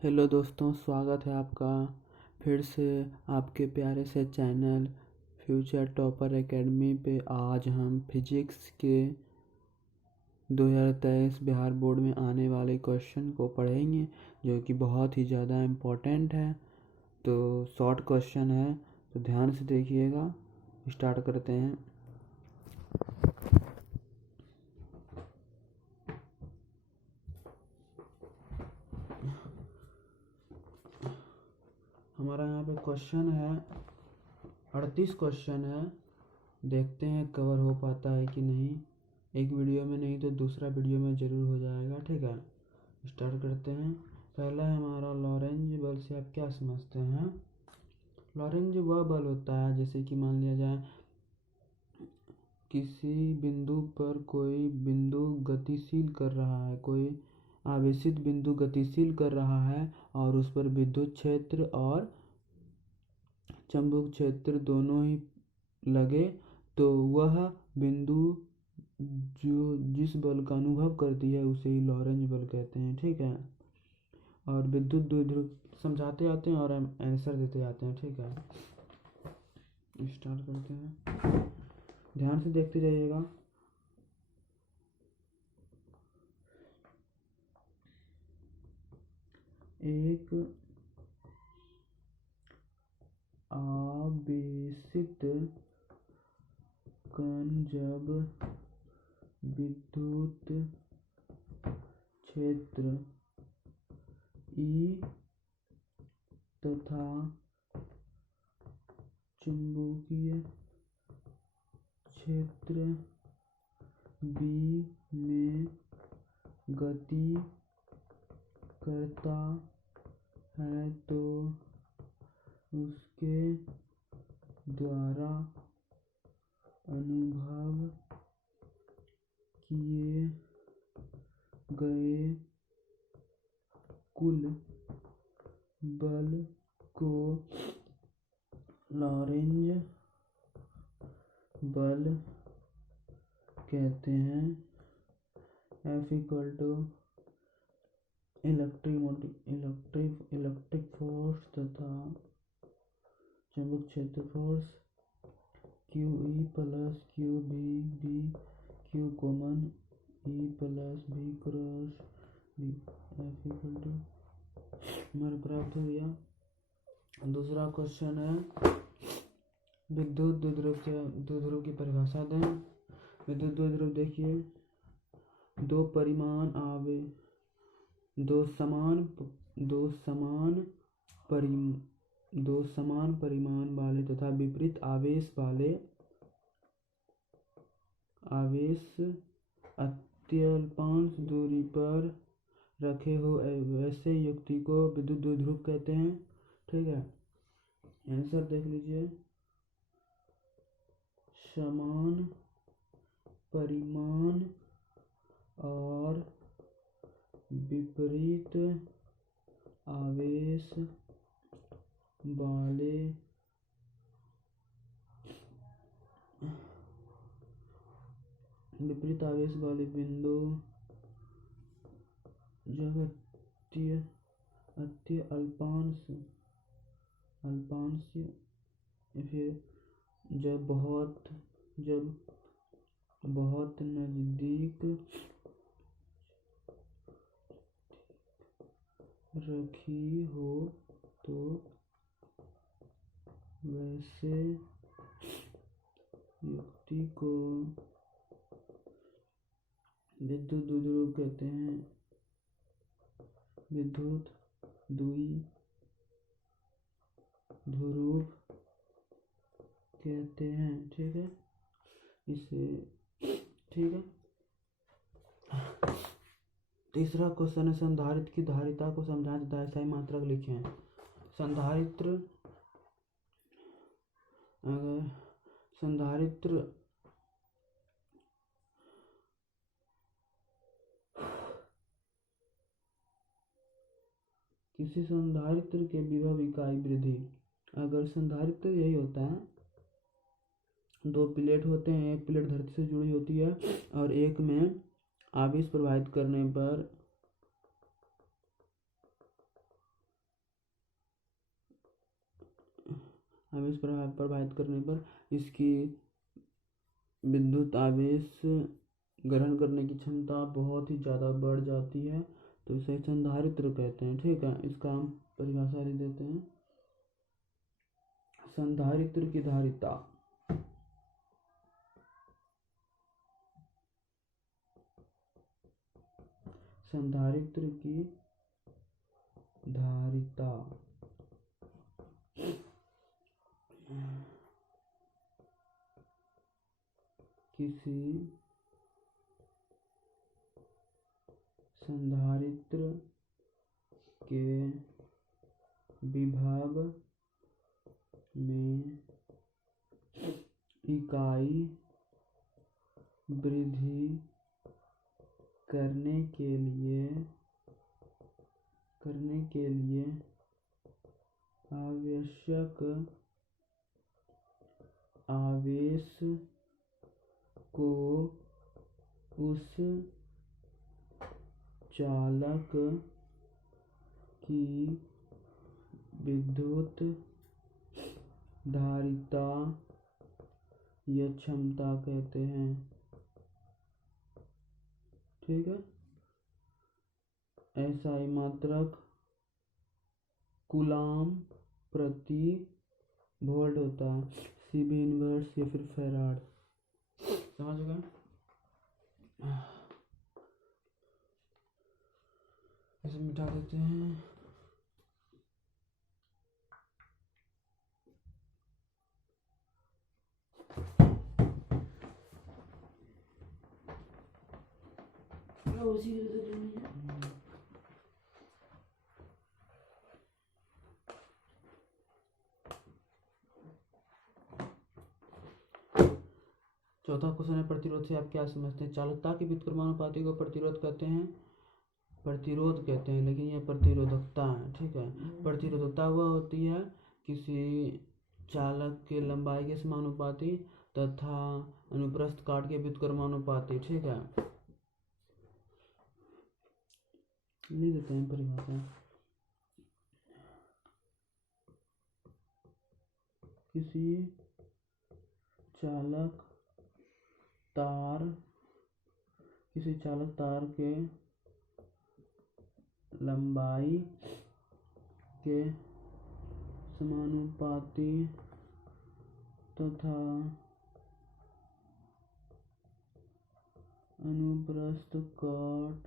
Hello दोस्तों, स्वागत है आपका फिर से आपके प्यारे से चैनल फ्यूचर टॉपर एकेडमी पे। आज हम फिजिक्स के 2023 बिहार बोर्ड में आने वाले क्वेश्चन को पढ़ेंगे, जो कि बहुत ही ज़्यादा इम्पोर्टेंट है। तो शॉर्ट क्वेश्चन है, तो ध्यान से देखिएगा। स्टार्ट करते हैं। हमारा यहाँ पे क्वेश्चन है 38 क्वेश्चन है। देखते हैं कवर हो पाता है कि नहीं। एक वीडियो में नहीं तो दूसरा वीडियो में ज़रूर हो जाएगा। ठीक है, स्टार्ट करते हैं। पहला है हमारा लॉरेंज बल से आप क्या समझते हैं। लॉरेंज वह बल होता है जैसे कि मान लिया जाए किसी बिंदु पर कोई बिंदु गतिशील कर रहा है, कोई आवेशित बिंदु गतिशील कर रहा है और उस पर विद्युत क्षेत्र और चुंबक क्षेत्र दोनों ही लगे, तो वह बिंदु जो जिस बल का अनुभव करती है उसे ही लॉरेंज बल कहते हैं। ठीक है, और विद्युत द्विध्रुव समझाते आते हैं और आंसर देते जाते हैं। ठीक है, स्टार्ट करते हैं। ध्यान से देखते जाइएगा। एक आवेशित कण जब विद्युत क्षेत्र E तथा चुंबकीय क्षेत्र B में गति करता है तो उसके द्वारा अनुभव किए गए कुल बल को लॉरेंज बल कहते हैं। F equal to electric force तथा चुंबक क्षेत्र force QE plus QB Q common E plus B cross B। F equal to हमारा प्राप्त हो गया। दूसरा क्वेश्चन है विद्युत द्विध्रुव की परिभाषा दें। विद्युत द्विध्रुव देखिए, दो समान परिमाण वाले तथा विपरीत आवेश अत्यल्पांश दूरी पर रखे हो वैसे युक्ति को विद्युत द्विध्रुव कहते हैं। ठीक है, आंसर देख लीजिए। समान परिमाण और विपरीत आवेश वाले बिंदु जब अत्य अल्पांश फिर जब बहुत नजदीक रखी हो तो वैसे युक्ति को विद्युत द्विध्रुव कहते हैं। विद्युत द्विध्रुव कहते हैं। ठीक है, इसे ठीक है। तीसरा क्वेश्चन है संधारित्र की धारिता को समझाएं तथा SI मात्रक लिखें। संधारित्र किसी संधारित्र के विभव इकाई वृद्धि। अगर संधारित्र यही होता है, दो प्लेट होते हैं, एक प्लेट धरती से जुड़ी होती है और एक में आवेश प्रवाहित करने पर आवेश प्रवाहित करने पर इसकी विद्युत आवेश ग्रहण करने की क्षमता बहुत ही ज़्यादा बढ़ जाती है, तो इसे संधारित्र कहते हैं। ठीक है, इसका हम परिभाषा लिख देते हैं। संधारित्र की धारिता संधारित्र की धारिता किसी संधारित्र के विभव में इकाई वृद्धि करने के लिए आवश्यक आवेश को उस चालक की विद्युत धारिता या क्षमता कहते हैं। ठीक है, SI मात्रक कूलाम प्रति वोल्ट होता है, CV इनवर्स या फिर फैराड। समझ गए? इसे मिटा देते हैं। चौथा क्वेश्चन है, प्रतिरोध से आप क्या समझते हैं? चालकता के व्युत्क्रमानुपाती को प्रतिरोध कहते हैं, लेकिन यह प्रतिरोधकता है। ठीक है, प्रतिरोधकता वह होती है किसी चालक के लंबाई के समानुपाती तथा अनुप्रस्थ काट के व्युत्क्रमानुपाती। ठीक है, लिख देते हैं परिभाषा। किसी चालक तार के लंबाई के समानुपाती तथा अनुप्रस्थ काट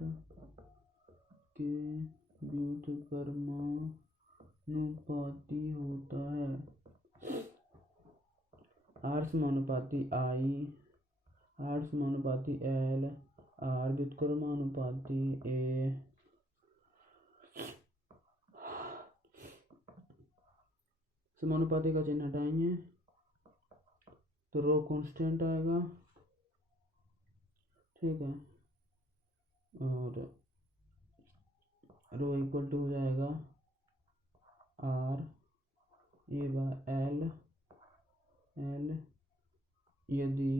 के व्युत्क्रमानुपाती होता है। R समानुपाती I, R समानुपाती L, R व्युत्क्रमानुपाती A। समानुपाती का चिन्ह हटाएंगे तो रो कांस्टेंट आएगा। ठीक है, और रो इक्वल टू हो जाएगा R A/L। यदि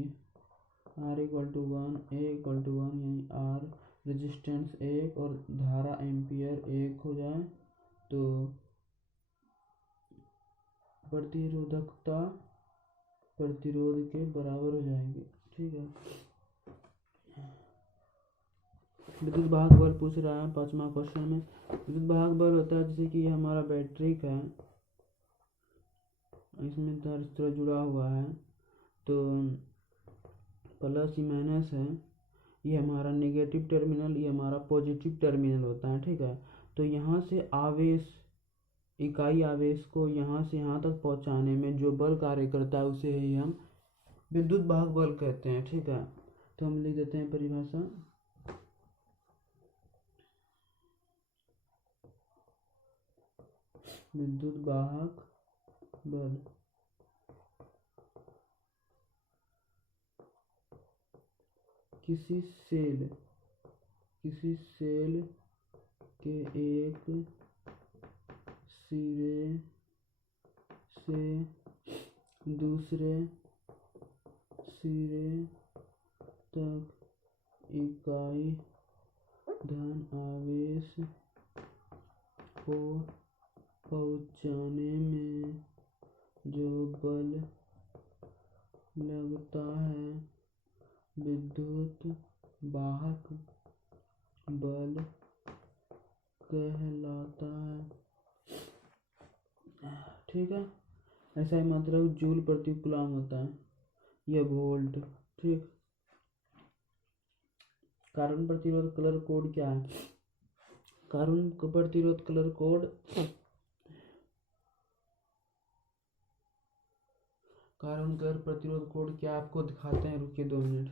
R equal to 1, A equal to 1, यानी R रेजिस्टेंस 1 और धारा एम्पियर 1 हो जाए तो प्रतिरोधकता प्रतिरोध के बराबर हो जाएगी। ठीक है, विद्युत वाहक बल पूछ रहा है 5वां क्वेश्चन में। विद्युत वाहक बल होता है जैसे कि हमारा बैटरी है, इसमें तार इस तरह जुड़ा हुआ है तो प्लस माइनस है, ये हमारा नेगेटिव टर्मिनल, ये हमारा पॉजिटिव टर्मिनल होता है। ठीक है, तो यहाँ से आवेश, इकाई आवेश को यहाँ से यहाँ तक पहुँचाने में जो बल कार्य करता है उसे ही हम विद्युत वाहक बल कहते हैं। ठीक है, तो हम लिख देते हैं परिभाषा। विद्युत वाहक बल किसी सेल के एक सिरे से दूसरे सिरे तक इकाई धन आवेश को पहुँचाने में जो बल लगता है विद्युत वाहक बल कहलाता है। ठीक है, ऐसा ही मतलब जूल प्रति कूलम होता है, यह वोल्ट। ठीक, कारण प्रतिरोध कलर कोड क्या है? कारण प्रतिरोध कलर कोड, कारण कलर प्रतिरोध कोड क्या आपको दिखाते हैं, रुकिए 2 मिनट।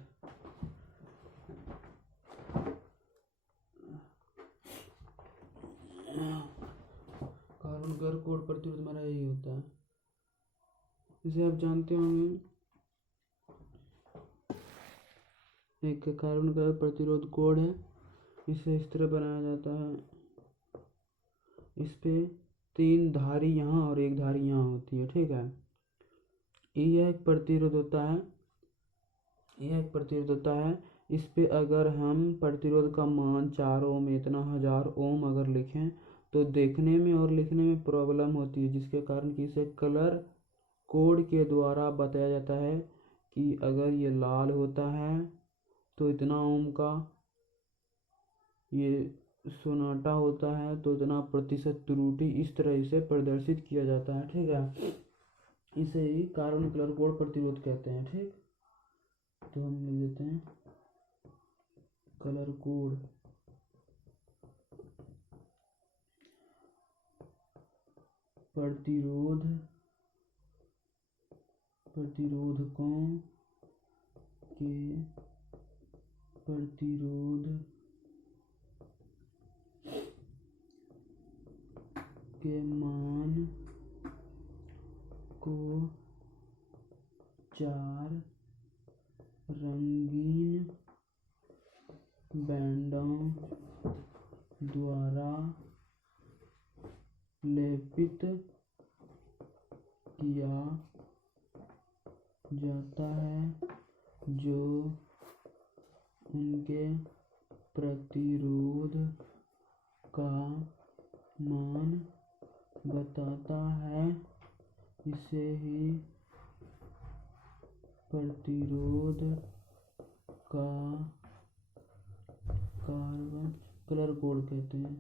कारण कलर कोड प्रतिरोध हमारा यही होता है, इसे आप जानते होंगे। एक कार्बन का प्रतिरोध कोड है, इसे इस तरह बनाया जाता है, इस पे 3 धारी यहाँ और 1 धारी यहाँ होती है। ठीक है, यह एक प्रतिरोध होता है, यह एक प्रतिरोध होता है। इस पे अगर हम प्रतिरोध का मान 4 ओम इतना 1000 ओम अगर लिखें तो देखने में और लिखने में प्रॉब्लम होती है, जिसके कारण कि इसे कलर कोड के द्वारा बताया जाता है कि अगर ये लाल होता है तो इतना ओम का, ये सोनाटा होता है तो इतना प्रतिशत त्रुटि, इस तरह इसे प्रदर्शित किया जाता है। ठीक है, इसे ही कार्बन कलर कोड प्रतिरोध कहते हैं। ठीक, तो हम लिख देते हैं कलर कोड प्रतिरोध, प्रतिरोधकों के प्रतिरोध के मान को 4 रंगीन बैंडों द्वारा लेपित किया जाता है, जो उनके प्रतिरोध का मान बताता है। इसे ही प्रतिरोध का कार्बन कलर कोड कहते हैं,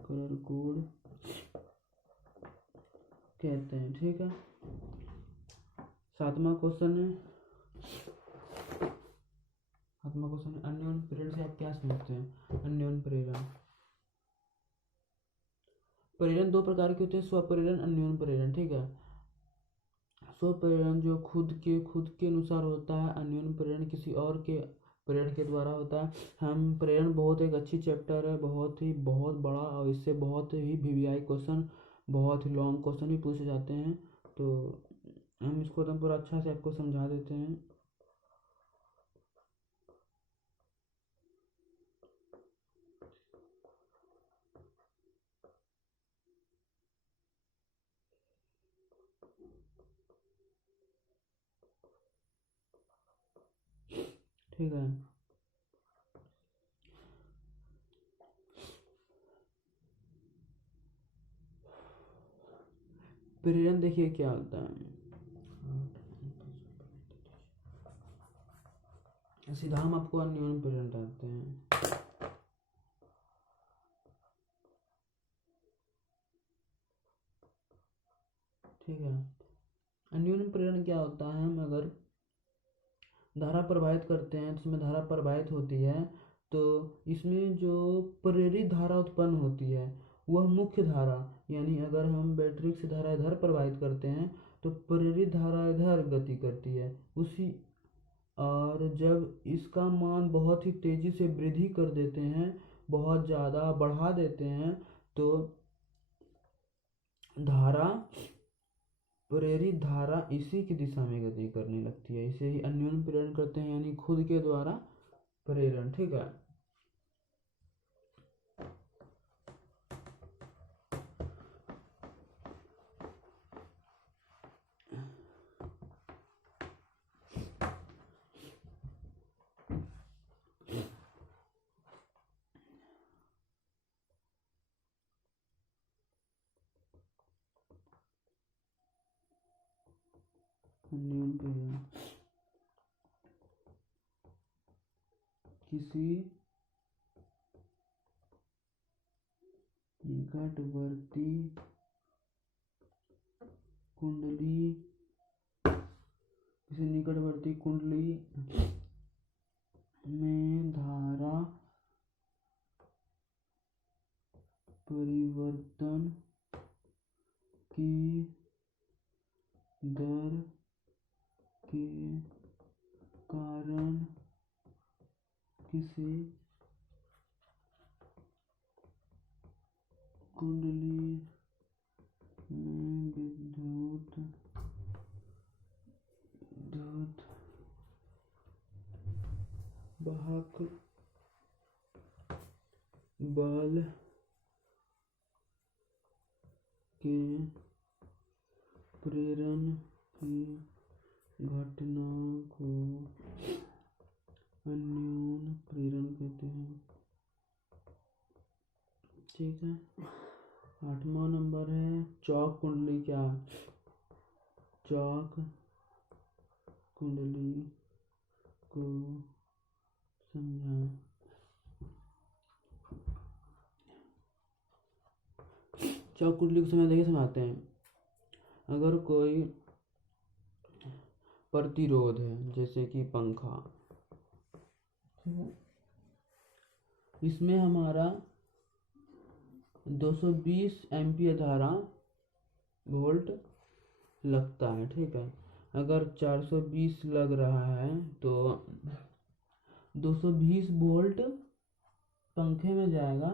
कलर कोड कहते हैं। ठीक है, 7वां क्वेश्चन है, 7वां क्वेश्चन है अन्योन प्रेरण से आप क्या समझते हैं? अन्योन प्रेरण, प्रेरण 2 प्रकार के होते हैं, स्वप्रेरण, अन्योन प्रेरण। ठीक है, स्वप्रेरण जो खुद के अनुसार होता है, अन्योन प्रेरण किसी और के प्रेरण के द्वारा होता है। हम प्रेरण बहुत एक अच्छी चैप्टर है, बहुत बड़ा, और इससे बहुत ही वीवीआई क्वेश्चन, बहुत ही लॉन्ग क्वेश्चन भी पूछे जाते हैं, तो हम इसको एकदम पूरा अच्छा से आपको समझा देते हैं। ठीक है, प्रेरण देखिए क्या होता है, सीधा हम आपको अन्योन प्रेरण बताते हैं। ठीक है, अन्योन प्रेरण क्या होता है, हम अगर धारा प्रवाहित करते हैं तो इसमें धारा प्रवाहित होती है, तो इसमें जो प्रेरित धारा उत्पन्न होती है वह मुख्य धारा, यानी अगर हम बैटरी से धारा इधर प्रवाहित करते हैं तो प्रेरित धारा इधर गति करती है उसी, और जब इसका मान बहुत ही तेजी से वृद्धि कर देते हैं, बहुत ज़्यादा बढ़ा देते हैं, तो धारा, प्रेरित धारा इसी की दिशा में गति करने लगती है। इसे ही अन्योन प्रेरण करते हैं, यानी खुद के द्वारा प्रेरण। ठीक है, अन्यून प्रेरण किसी निकटवर्ती कुंडली में धारा परिवर्तन की दर के कारण किसी कुंडली में विद्युत वाहक बल के प्रेरण की घटना को अन्यून प्रेरण कहते हैं। ठीक है, 8वां नंबर है चौक कुंडली। क्या है? चौक कुंडली को समझाएं। चौक कुंडली को समझाते हैं। अगर कोई प्रतिरोध है जैसे कि पंखा, ठीक है, इसमें हमारा 220 एम्पीयर धारा वोल्ट लगता है। ठीक है, अगर 420 लग रहा है तो 220 वोल्ट पंखे में जाएगा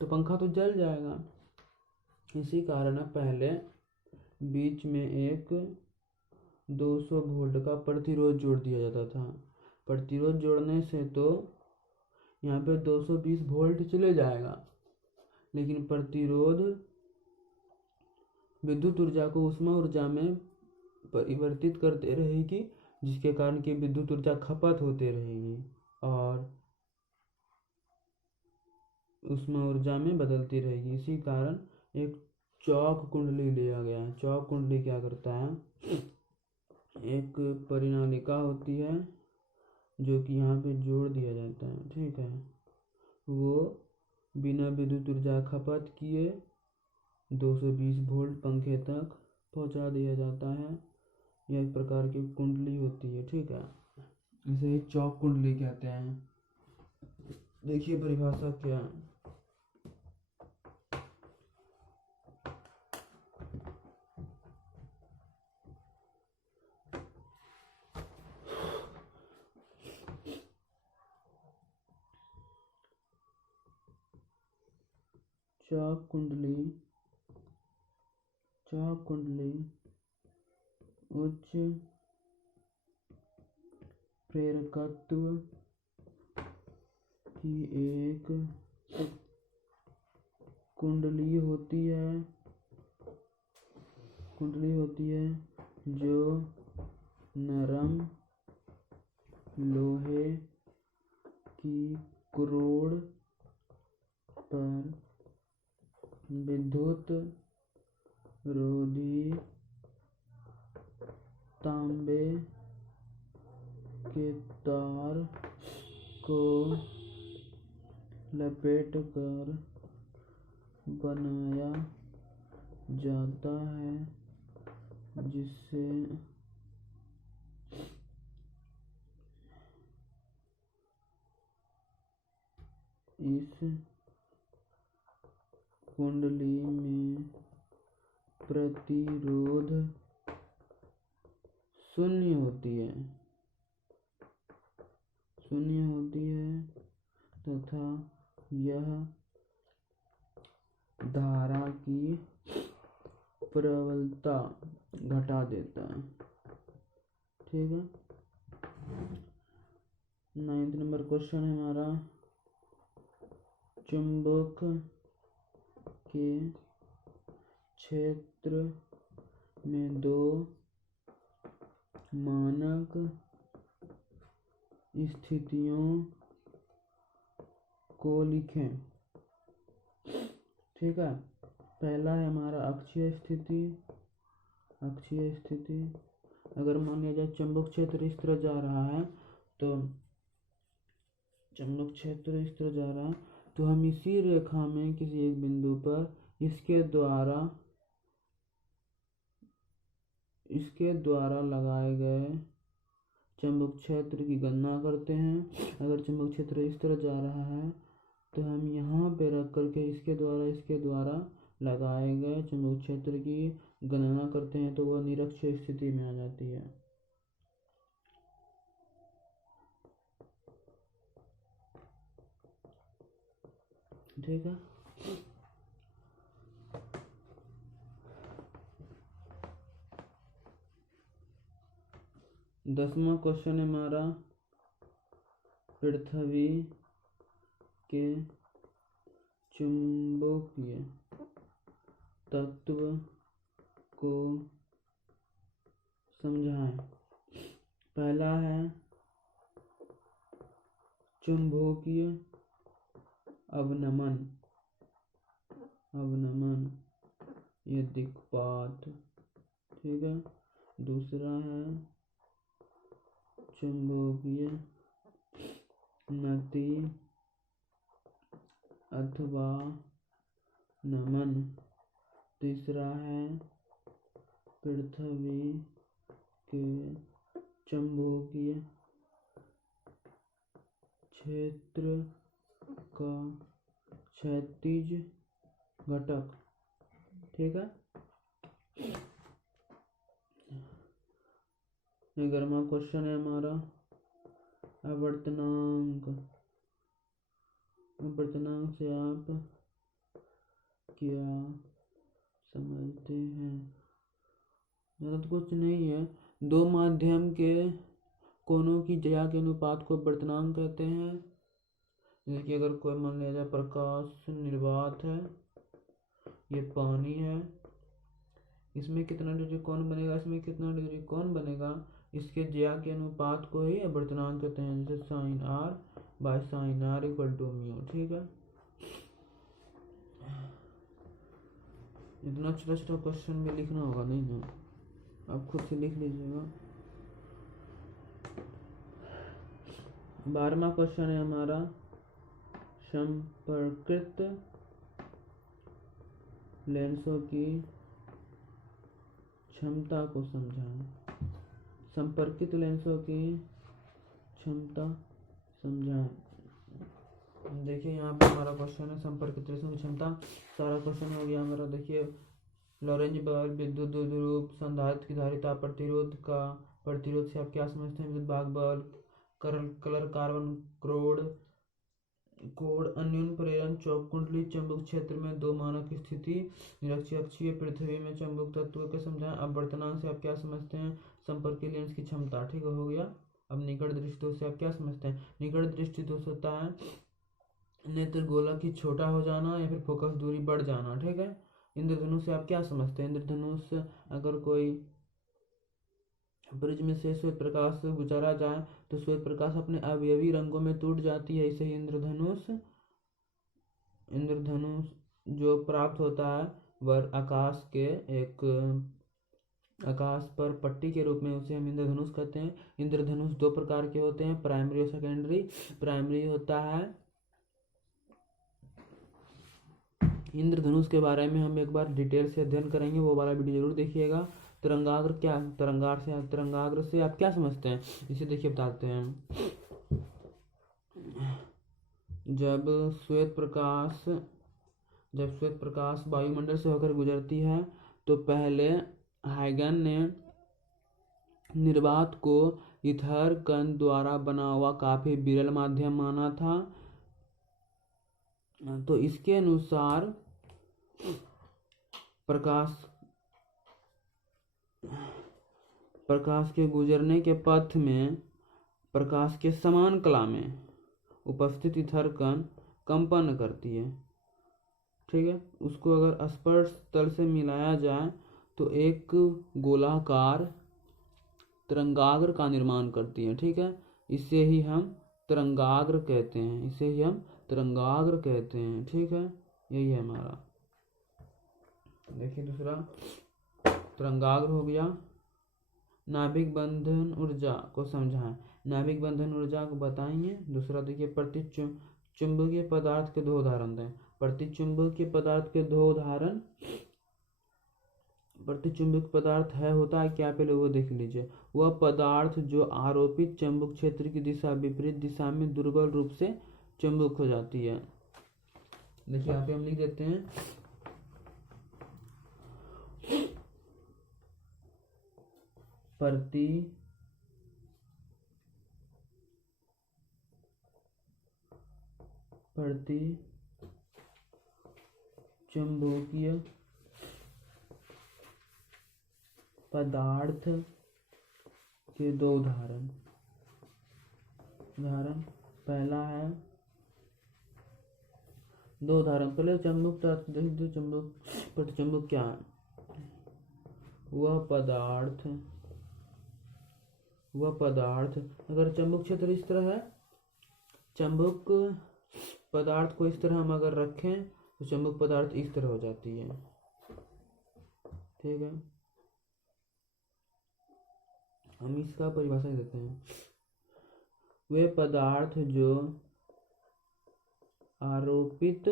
तो पंखा तो जल जाएगा। इसी कारण पहले बीच में एक 200 वोल्ट का प्रतिरोध जोड़ दिया जाता था। प्रतिरोध जोड़ने से तो यहाँ पे 220 वोल्ट चले जाएगा, लेकिन प्रतिरोध विद्युत ऊर्जा को ऊष्मा ऊर्जा में परिवर्तित करते रहेगी, जिसके कारण कि विद्युत ऊर्जा खपत होते रहेगी और ऊष्मा ऊर्जा में बदलती रहेगी। इसी कारण एक चौक कुंडली लिया गया है। चौक कुंडली क्या करता है? एक परिनालिका होती है जो कि यहाँ पे जोड़ दिया जाता है। ठीक है, वो बिना विद्युत ऊर्जा खपत किए 220 वोल्ट पंखे तक पहुँचा दिया जाता है। यह एक प्रकार की कुंडली होती है। ठीक है, इसे एक चौक कुंडली कहते हैं। देखिए परिभाषा क्या है। चौक कुंडली उच्च प्रेरकत्व की एक कुंडली होती है जो नरम लोहे की करोड़ पर विद्युत रोधी तांबे के तार को लपेटकर बनाया जाता है, जिससे इस कुंडली में प्रतिरोध शून्य होती है तथा यह धारा की प्रबलता घटा देता है। ठीक है, 9th नंबर क्वेश्चन है हमारा, चुंबक के क्षेत्र में दो मानक स्थितियों को लिखें। ठीक है, पहला है हमारा अक्षीय स्थिति, अगर मान लिया जाए चुंबक क्षेत्र इस तरह जा रहा है, तो चुंबक क्षेत्र इस तरह जा रहा है, तो हम इसी रेखा में किसी एक बिंदु पर इसके द्वारा लगाए गए चुंबक क्षेत्र की गणना करते हैं। अगर चुंबक क्षेत्र इस तरह जा रहा है, तो हम यहाँ पे रख करके इसके द्वारा लगाए गए चुंबक क्षेत्र की गणना करते हैं, तो वह निरक्षीय स्थिति में आ जाती है। ठीक है। दसवां क्वेश्चन है हमारा, पृथ्वी के चुंबकीय तत्व को समझाएं। पहला है चुंबकीय अवनमन, ये दिक्पात। ठीक है। दूसरा है चुंबकीय नति अथवा नमन। तीसरा है पृथ्वी के चुंबकीय क्षेत्र का क्षैतिज घटक। ठीक है। 11वां क्वेश्चन है हमारा, आवर्तनांक। आवर्तनांक से आप क्या समझते हैं? ज़्यादा तो कुछ नहीं है। दो माध्यम के कोणों की ज्या के अनुपात को आवर्तनांक कहते हैं। जैसे कि अगर कोई मान लिया जाए प्रकाश निर्वात है, ये पानी है, इसमें कितना डिग्री कोण बनेगा, इसमें कितना डिग्री कोण बनेगा, इसके ज्या के अनुपात को ही आवर्तनांक कहते हैं। जैसे sine R by sine R equal to mu. ठीक है। इतना छोटा छोटा क्वेश्चन में लिखना होगा नहीं ना, आप खुद से लिख लीजिएगा। 12वां क्वेश्चन है हमारा, संपर्कित लेंसों की क्षमता को समझाएं। संपर्कित लेंसों की क्षमता समझाएं। देखिए यहाँ पे हमारा क्वेश्चन है संपर्कित लेंसों की क्षमता। सारा क्वेश्चन हो गया हमारा। देखिए लॉरेंज बल, विद्युत द्विध्रुव, संधारित्र की धारिता, प्रतिरोध से आप क्या समझते हैं? विद्युत भाग बल, कलर कार्बन कोड, अन्यून प्रेरण, चौक कुंडली, चुंबक क्षेत्र में दो मानक स्थिति, निरक्षीय अक्षीय, पृथ्वी में चुंबक तत्व के समझाएं। अब आवर्तनांक से आप क्या समझते हैं? संपर्कीय लेंस की क्षमता। ठीक हो गया। अब निकट दृष्टि दोष से आप क्या समझते हैं? निकट दृष्टि दोष होता है नेत्र गोलक की छोटा हो जाना या फिर फोकस दूरी बढ़ जाना। ठीक है। इंद्रधनुष से आप क्या समझते हैं? इंद्रधनुष अगर कोई प्रिज्म से श्वेत प्रकाश गुजारा जाए तो श्वेत प्रकाश अपने अवयवी रंगों में टूट जाती है। इसे ही इंद्रधनुष जो प्राप्त होता है वह आकाश पर पट्टी के रूप में, उसे हम इंद्रधनुष कहते हैं। इंद्रधनुष दो प्रकार के होते हैं, प्राइमरी और सेकेंडरी। प्राइमरी होता है, इंद्रधनुष के बारे में हम एक बार डिटेल से अध्ययन करेंगे, वो वाला वीडियो जरूर देखिएगा। तरंगाग्र से आप क्या समझते हैं? इसे देखिए बताते हैं। जब श्वेत प्रकाश वायुमंडल से होकर गुजरती है तो पहले हाइगन ने निर्वात को ईथर कण द्वारा बना हुआ काफी विरल माध्यम माना था। तो इसके अनुसार प्रकाश के गुजरने के पथ में प्रकाश के समान कला में उपस्थित ईथर कण कंपन करती है। ठीक है। उसको अगर स्पर्श तल से मिलाया जाए तो एक गोलाकार तरंगाग्र का निर्माण करती है। ठीक है। इसे ही हम तरंगाग्र कहते हैं। ठीक है। यही है हमारा। देखिए दूसरा तरंगाग्र हो गया। नाभिक बंधन ऊर्जा को समझाएं। नाभिक बंधन ऊर्जा को बताएंगे। दूसरा देखिए, चुंबकीय पदार्थ के दो उदाहरण दें। प्रतिचुंबकीय पदार्थ के दो उदाहरण। प्रतिचुंबक पदार्थ है होता है क्या, पहले वो देख लीजिए। वह पदार्थ जो आरोपित चुंबक क्षेत्र की दिशा विपरीत दिशा में दुर्बल रूप से चुंबक हो जाती है। देखिए यहाँ पे हम लिख देते हैं, प्रतिचुंबकीय पदार्थ के दो उदाहरण। पहला है, दो उदाहरण। पहले चुंबक देख दो, चुंबक प्रतिचुंबक क्या है। वह पदार्थ अगर चुंबक क्षेत्र इस तरह है, चुंबक पदार्थ को इस तरह हम अगर रखें तो चुंबक पदार्थ इस तरह हो जाती है। ठीक है, हम इसका परिभाषा देते हैं। वे पदार्थ जो आरोपित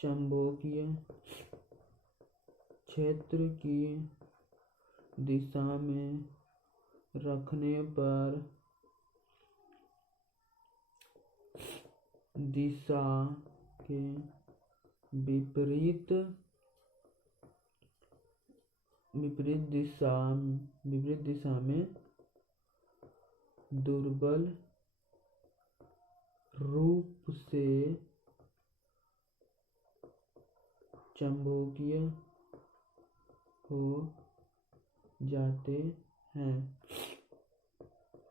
चुंबकीय क्षेत्र की दिशा में रखने पर दिशा के विपरीत दिशा में दुर्बल रूप से चुंबकीय हो जाते हैं।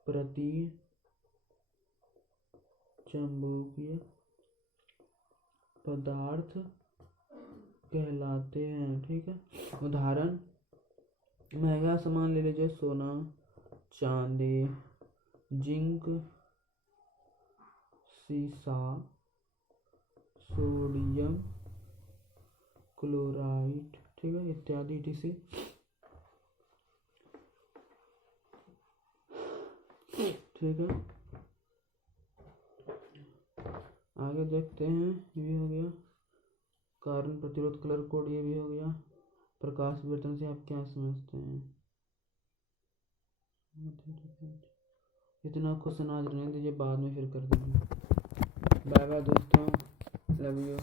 प्रतिचुंबकीय पदार्थ कहलाते हैं। ठीक है, उदाहरण, महंगा सामान ले लीजिए, सोना, चांदी, जिंक, सीसा, सोडियम क्लोराइड, ठीक है, इत्यादि etc। ठीक है, आगे देखते हैं। ये भी हो गया कारण प्रतिरोध कलर कोड, ये भी हो गया। प्रकाश विवर्तन से आप क्या समझते हैं। इतना क्वेश्चन आज रहने दीजिए, बाद में फिर कर देंगे। बाय बाय दोस्तों, लव यू।